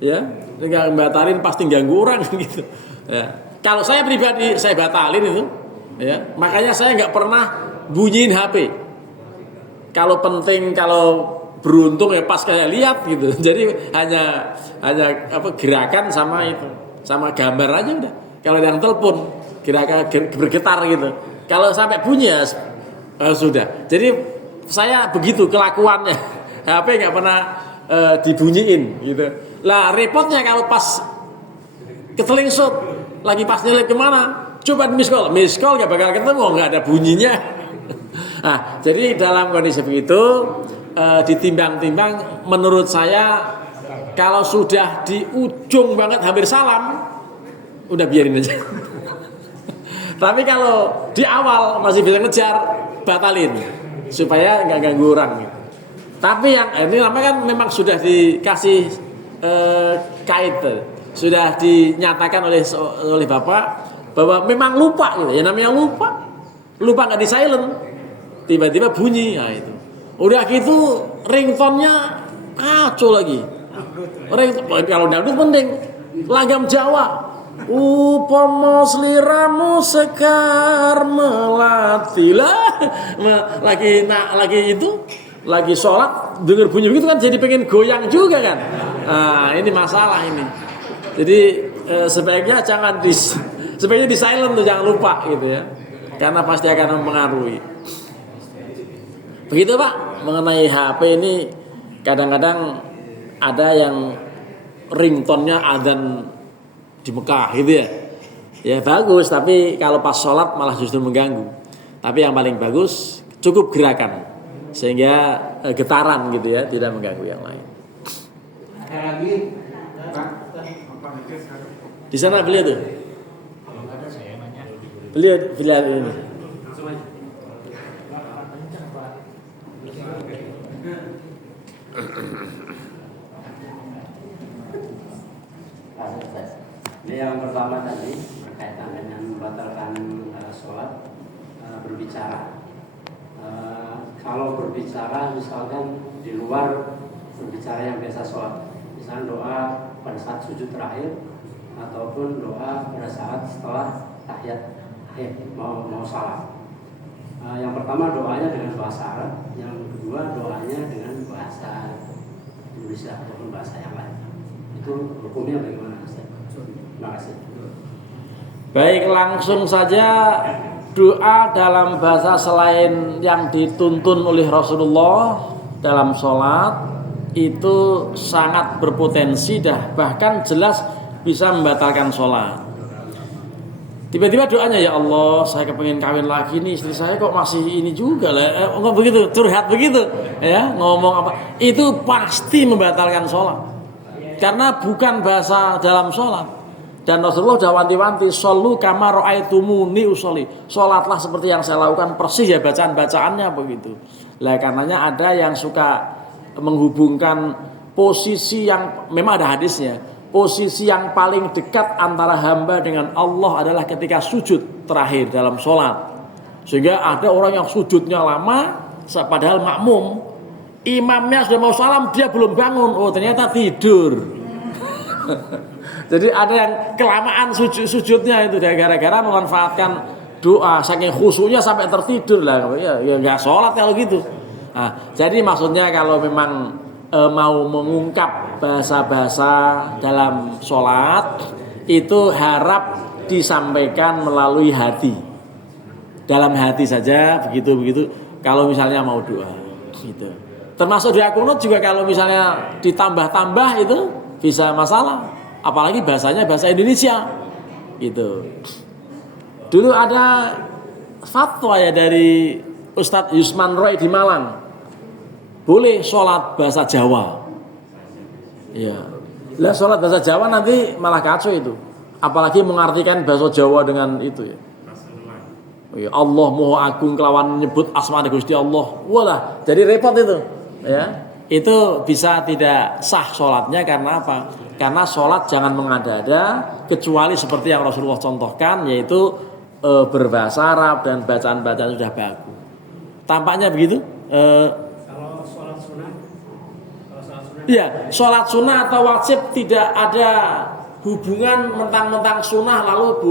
ya, nggak batalin pasti ganggu orang gitu. Ya. Kalau saya pribadi saya batalin itu, ya, makanya saya nggak pernah bunyiin HP. Kalau penting, kalau beruntung ya pas kayak lihat gitu. Jadi hanya apa gerakan sama itu, sama gambar aja udah. Kalau yang telepon gerakan bergetar gitu. Kalau sampai bunyi ya sudah. Jadi saya begitu kelakuannya. HP nggak pernah dibunyiin gitu. Lah repotnya kalau pas ketelingsut lagi pas nyelip kemana? Coba miss call nggak bakal ketemu, nggak ada bunyinya. Nah, jadi dalam kondisi begitu ditimbang-timbang, menurut saya kalau sudah di ujung banget hampir salam, udah biarin aja. Tapi kalau di awal masih bisa ngejar, batalin supaya nggak ganggu orang. Tapi yang ini namanya kan memang sudah dikasih kait, sudah dinyatakan oleh bapak bahwa memang lupa gitu. Ya namanya lupa nggak di silent, tiba-tiba bunyi, nah itu. Udah gitu ringtone-nya kacau lagi. Kalau dangdut penting lagam Jawa. Upama sliramu sekar melati lah. Lagi sholat dengar bunyi begitu kan jadi pengen goyang juga kan. Nah, ini masalah ini. Jadi sebaiknya sebaiknya di silent tuh, jangan lupa gitu ya. Karena pasti akan mempengaruhi. Begitu Pak, mengenai HP ini kadang-kadang ada yang ringtone-nya adzan di Mekah gitu ya. Ya bagus, tapi kalau pas sholat malah justru mengganggu. Tapi yang paling bagus cukup gerakan sehingga getaran gitu ya, tidak mengganggu yang lain. Ada lagi? Di sana beliau tuh. Beliau ini. Ini yang pertama tadi berkaitan dengan membatalkan sholat, berbicara. Kalau berbicara misalkan di luar berbicara yang biasa sholat, misalnya doa pada saat sujud terakhir ataupun doa pada saat setelah tahiyat akhir mau salam. Yang pertama doanya dengan bahasa Arab, yang kedua doanya dengan bahasa Indonesia ataupun bahasa yang lain. Itu hukumnya bagaimana? Terima kasih. Baik, langsung saja doa dalam bahasa selain yang dituntun oleh Rasulullah dalam sholat itu sangat berpotensi bahkan jelas bisa membatalkan sholat. Tiba-tiba doanya, ya Allah, saya kepengen kawin lagi nih, istri saya kok masih ini juga lah, nggak begitu, curhat begitu, ya ngomong apa? Itu pasti membatalkan sholat, karena bukan bahasa dalam sholat. Dan Rasulullah sudah wanti-wanti, shollu kama ra'aitumuni usolli, sholatlah seperti yang saya lakukan persis ya, bacaan-bacaannya begitu. Lah karenanya ada yang suka menghubungkan posisi yang memang ada hadisnya. Posisi yang paling dekat antara hamba dengan Allah adalah ketika sujud terakhir dalam sholat. Sehingga ada orang yang sujudnya lama, padahal makmum, imamnya sudah mau salam, dia belum bangun. Oh, ternyata tidur. Jadi ada yang kelamaan sujudnya itu gara-gara memanfaatkan doa, saking khusyuknya sampai tertidur lah. Ya nggak sholat kalau gitu. Nah, jadi maksudnya kalau memang mau mengungkap bahasa-bahasa dalam sholat itu harap disampaikan melalui hati, dalam hati saja begitu. Kalau misalnya mau doa gitu, termasuk doa kunut juga kalau misalnya ditambah-tambah itu bisa masalah, apalagi bahasanya bahasa Indonesia gitu. Dulu ada fatwa ya dari Ustadz Yusman Roy di Malang, boleh sholat bahasa Jawa. Ya, lah sholat bahasa Jawa nanti malah kacau itu. Apalagi mengartikan bahasa Jawa dengan itu ya. Ya Allah Maha Agung kelawan nyebut asma Gusti Allah. Walah, jadi repot itu. Ya, itu bisa tidak sah sholatnya karena apa? Karena sholat jangan mengada-ada kecuali seperti yang Rasulullah contohkan, yaitu berbahasa Arab dan bacaan-bacaan sudah bagus. Tampaknya begitu. Iya, sholat sunnah atau wajib tidak ada hubungan mentang-mentang sunnah lalu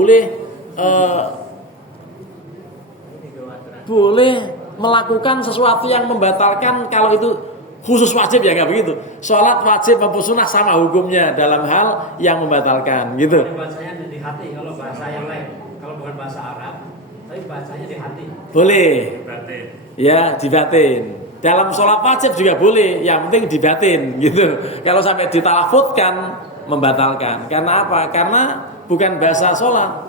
boleh melakukan sesuatu yang membatalkan kalau itu khusus wajib, ya nggak begitu. Sholat wajib maupun sunnah sama hukumnya dalam hal yang membatalkan gitu. Bacanya di hati kalau bahasa yang lain, kalau bukan bahasa Arab, tapi bacanya di hati. Boleh. Batin. Ya, dibatin. Dalam sholat wajib juga boleh, yang penting dibatin gitu. Kalau sampai ditalafutkan membatalkan. Karena apa? Karena bukan bahasa sholat.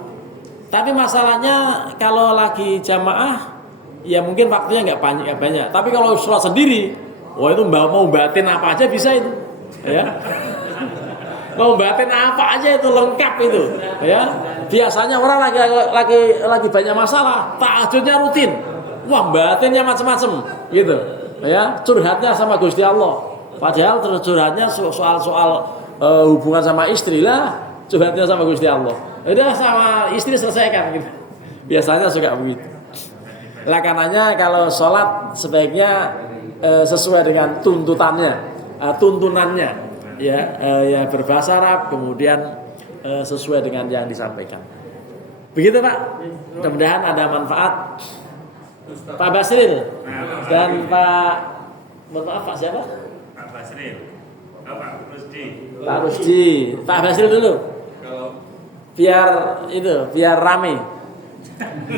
Tapi masalahnya kalau lagi jamaah, ya mungkin waktunya nggak banyak. Tapi kalau sholat sendiri, wah itu mau batin apa aja bisa itu, ya. Mau batin apa aja itu lengkap itu, ya. Biasanya orang lagi banyak masalah, tahajudnya rutin, wah batinnya macam-macam, gitu. Ya, curhatnya sama Gusti Allah. Padahal curhatnya soal hubungan sama istri lah, curhatnya sama Gusti Allah. Udah sama istri selesaikan gitu. Biasanya suka begitu. Lah karenanya kalau sholat sebaiknya sesuai dengan tuntunannya, ya berbahasa Arab, kemudian sesuai dengan yang disampaikan. Begitu Pak. Mudah-mudahan ada manfaat. Pak Basril dan Pak siapa? Pak Basril. Pak Rusdi. Pak Rusdi. Pak Basril dulu. Biar rame.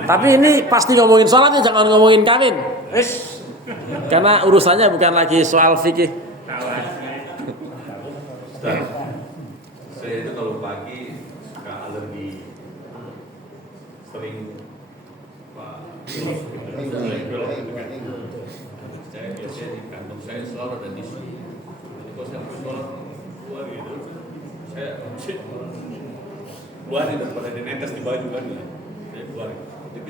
Tapi ini pasti ngomongin sholatnya, jangan ngomongin kawin. Karena urusannya bukan lagi soal fikih. Saya itu kalau pagi suka alergi, sering saya biasanya di kantor saya selalu ada tisu. Jadi kalau saya mau sholat keluar gitu, saya keluar daripada dinetes di baju kan, saya keluar. Jadi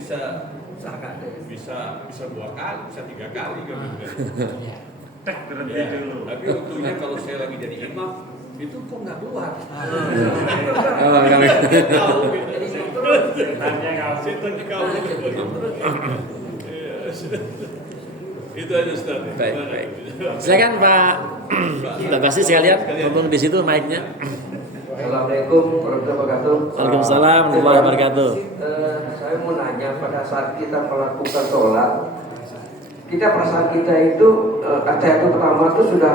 bisa 2 kali, bisa 3 kali kan. Berhenti dulu. Tapi untungnya kalau saya lagi jadi imam, itu kok nggak keluar. Itu aja Ustaz. Baik. Silakan Pak Basri sekalian, ngomong di situ mic-nya. Assalamualaikum warahmatullahi wabarakatuh. Waalaikumsalam warahmatullahi wabarakatuh. Saya mau nanya, pada saat kita melakukan sholat, perasaan kita itu tahiyatul pertama itu sudah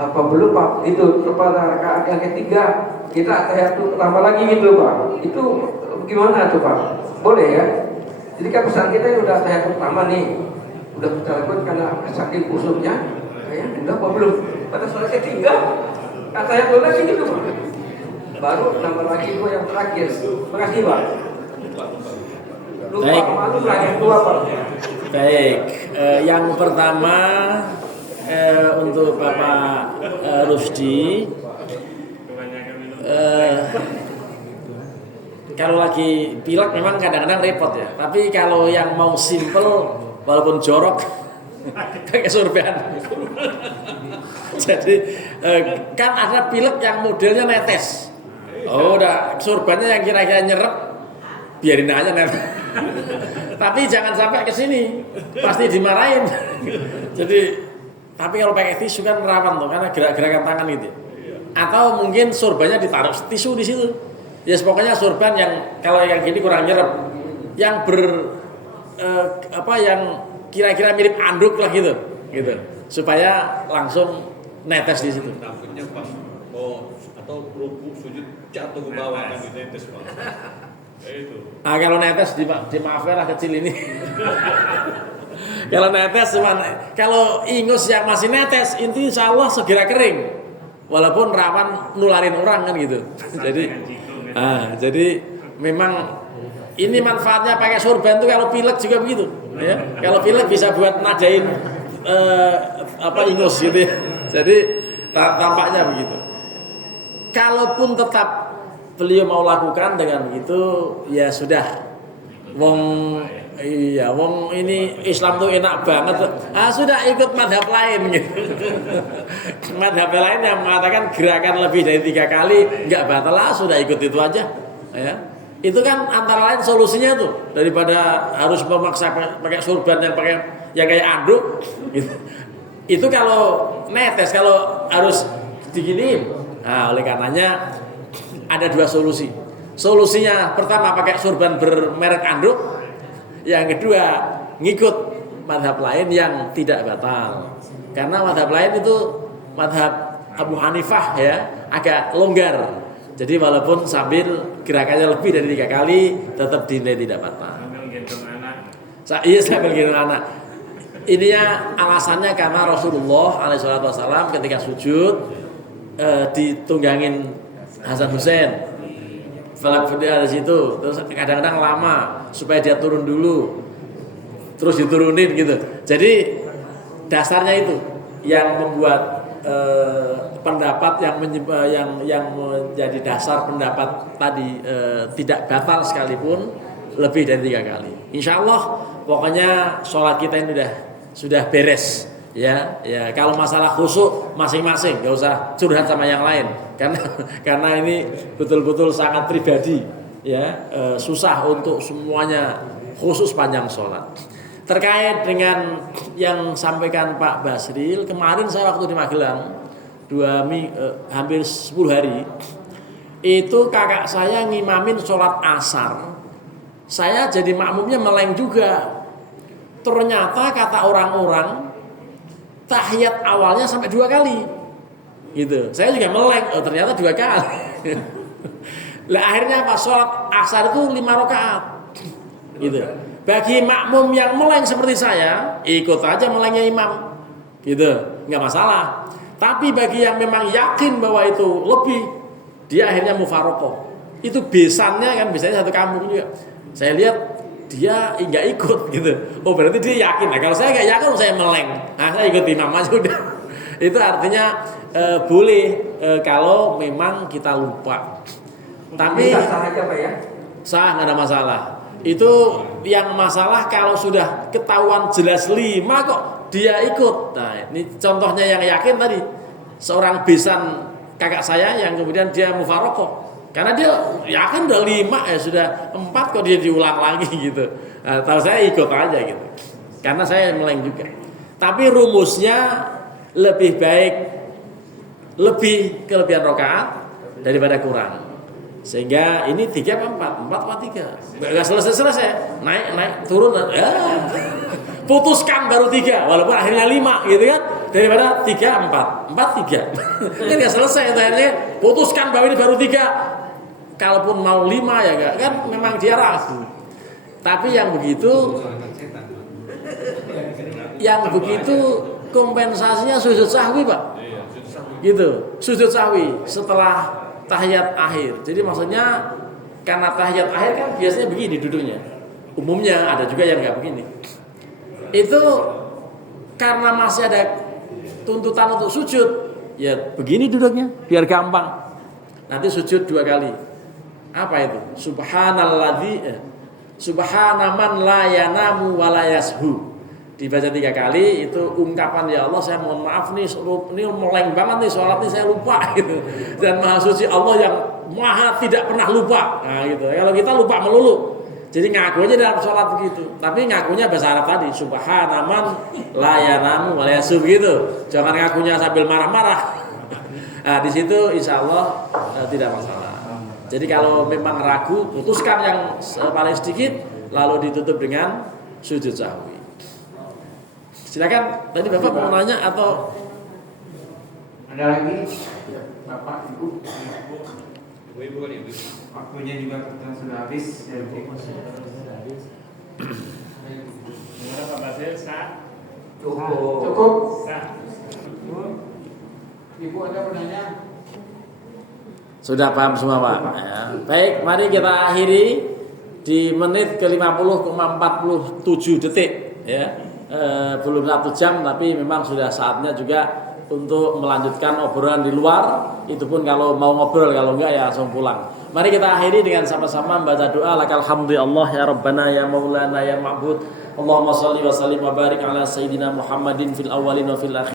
apa belum Pak? Itu pada rakaat yang ketiga kita tahiyatul pertama lagi gitu Pak. Itu gimana tuh Pak? Boleh ya? Jadi kan pesan kita ini udah tahiyatul pertama nih, udah kita lakukan karena saking khusyuknya, udah apa belum? Pada saat ketiga tahiyatul lagi gitu Pak. Baru nambah lagi dua yang terakhir. Makasih Pak. Lupa, Baik. malu lagi dua Pak. Baik, yang pertama untuk Bapak Rusdi, kalau lagi pilek memang kadang-kadang repot ya. Tapi kalau yang mau simple walaupun jorok pakai sorban. Jadi kan ada pilek yang modelnya netes. Oh, udah surbannya yang kira-kira nyerep, biarin aja netes. Tapi jangan sampai ke sini, pasti dimarahin. Jadi, tapi kalau pakai tisu kan rawan tuh, karena gerak-gerakan tangan gitu. Atau mungkin surbannya ditaruh tisu di situ. Ya pokoknya surban yang kalau yang gini kurang nyerep, yang yang kira-kira mirip anduk lah gitu, supaya langsung netes di situ. Takutnya pas atau rukuk sujud jatuh ke bawah kan netes Pak. Itu. Ah kalau netes dimaafkan lah kecil ini. Kalau netes kalau ingus yang masih netes, inti insya Allah segera kering, walaupun rawan nularin orang kan gitu. Jadi memang ini manfaatnya pakai sorban tuh kalau pilek juga begitu. Ya. Kalau pilek bisa buat nadain ingus gitu ya. Jadi tampaknya begitu. Kalaupun tetap beliau mau lakukan dengan begitu, ya sudah. Wong ini Islam tuh enak banget. Sudah ikut madhab lain gitu. Madhab lain yang mengatakan gerakan lebih dari 3 kali nggak batal, sudah ikut itu aja. Ya. Itu kan antara lain solusinya tuh, daripada harus memaksa pakai sorban yang kayak anduk gitu. Itu kalau netes, kalau harus diginiin. Nah, oleh karenanya ada 2 solusi. Solusinya pertama pakai sorban bermerek anduk, yang kedua ngikut madhab lain yang tidak batal. Karena madhab lain itu madhab Abu Hanifah ya, agak longgar. Jadi walaupun sambil gerakannya lebih dari 3 kali tetap dinilai tidak batal. Sambil gendong anak. Iya, sambil gendong anak. Ininya alasannya karena Rasulullah SAW ketika sujud ditunggangin Hasan Hussein. Falak-falak di situ, terus kadang-kadang lama supaya dia turun dulu, terus diturunin gitu. Jadi dasarnya itu yang membuat pendapat yang menjadi dasar pendapat tadi tidak batal sekalipun lebih dari 3 kali. Insya Allah pokoknya sholat kita ini sudah beres. Ya, kalau masalah khusyuk masing-masing, nggak usah curhat sama yang lain, karena ini betul-betul sangat pribadi, ya, susah untuk semuanya khusus panjang sholat. Terkait dengan yang sampaikan Pak Basril, kemarin saya waktu di Magelang, hampir 10 hari, itu kakak saya ngimamin sholat asar, saya jadi makmumnya meleng juga. Ternyata kata orang-orang tahiyat awalnya sampai 2 kali, gitu. Saya juga meleng, ternyata 2 kali. Lah akhirnya pas sholat asar itu 5 rakaat, gitu. Bagi makmum yang meleng seperti saya, ikut aja melengnya imam, gitu, nggak masalah. Tapi bagi yang memang yakin bahwa itu lebih, dia akhirnya mufarokoh. Itu besannya kan, biasanya satu kampung juga. Saya lihat dia nggak ikut gitu. Oh berarti dia yakin. Nah kalau saya nggak yakin, saya meleng. Nah saya ikut imam aja udah. Itu artinya boleh kalau memang kita lupa. Tapi sah aja Pak ya. Sah, nggak ada masalah. Itu yang masalah kalau sudah ketahuan jelas 5 kok dia ikut. Nah ini contohnya yang yakin tadi, seorang besan kakak saya yang kemudian dia mufarokoh. Karena dia yakin udah 5 ya sudah 4 kok dia diulang lagi gitu. Nah, tahu saya ikut aja gitu. Karena saya meleng juga. Tapi rumusnya lebih baik kelebihan rakaat daripada kurang. Sehingga ini 3 apa 4? 4 apa 3? Enggak selesai. Naik turun. Putuskan baru 3 walaupun akhirnya 5 gitu kan. Daripada 3 4 3. Ini enggak selesai akhirnya putuskan bahwa ini baru 3. Kalaupun mau 5 ya enggak kan memang dia ragu. Tapi yang begitu kompensasinya sujud sahwi Pak. Gitu, sujud sahwi setelah tahiyat akhir. Jadi maksudnya karena tahiyat akhir kan biasanya begini duduknya. Umumnya ada juga yang enggak begini. Itu karena masih ada tuntutan untuk sujud, ya begini duduknya biar gampang. Nanti sujud 2 kali. Apa itu? Subhanaman la yanamu wa la yashu. dibaca 3 kali itu ungkapan ya Allah saya mohon maaf nih ini meleng banget nih sholat ini saya lupa gitu. Dan Maha Suci Allah yang Maha tidak pernah lupa. Nah gitu. Kalau kita lupa melulu. Jadi ngaku aja dalam sholat begitu. Tapi ngakunya bahasa Arab tadi subhanaman la yanamu wa la yasub gitu. Jangan ngakunya sambil marah-marah. Nah di situ insya Allah tidak masalah. Jadi kalau memang ragu putuskan yang paling sedikit lalu ditutup dengan sujud sahwi. Silakan, tadi Bapak mau nanya atau Ada lagi? Ya, Bapak, Ibu. Ibu kan ibu. Waktunya juga kita sudah habis. Jadi Gimana Pak Basir? Sah? cukup. Sah. Ibu ada menanya? sudah paham semua Pak? Ya. Baik, mari kita akhiri di menit ke-50,47 detik ya. Belum 1 jam tapi memang sudah saatnya juga untuk melanjutkan obrolan di luar. Itu pun kalau mau ngobrol, kalau enggak ya langsung pulang. Mari kita akhiri dengan sama-sama membaca doa lakal hamdu ya Allah ya Rabbana ya Maulana ya Ma'bud. Allahumma shalli wa sallim wa barik ala sayyidina Muhammadin fil awwalin wa fil akhirin.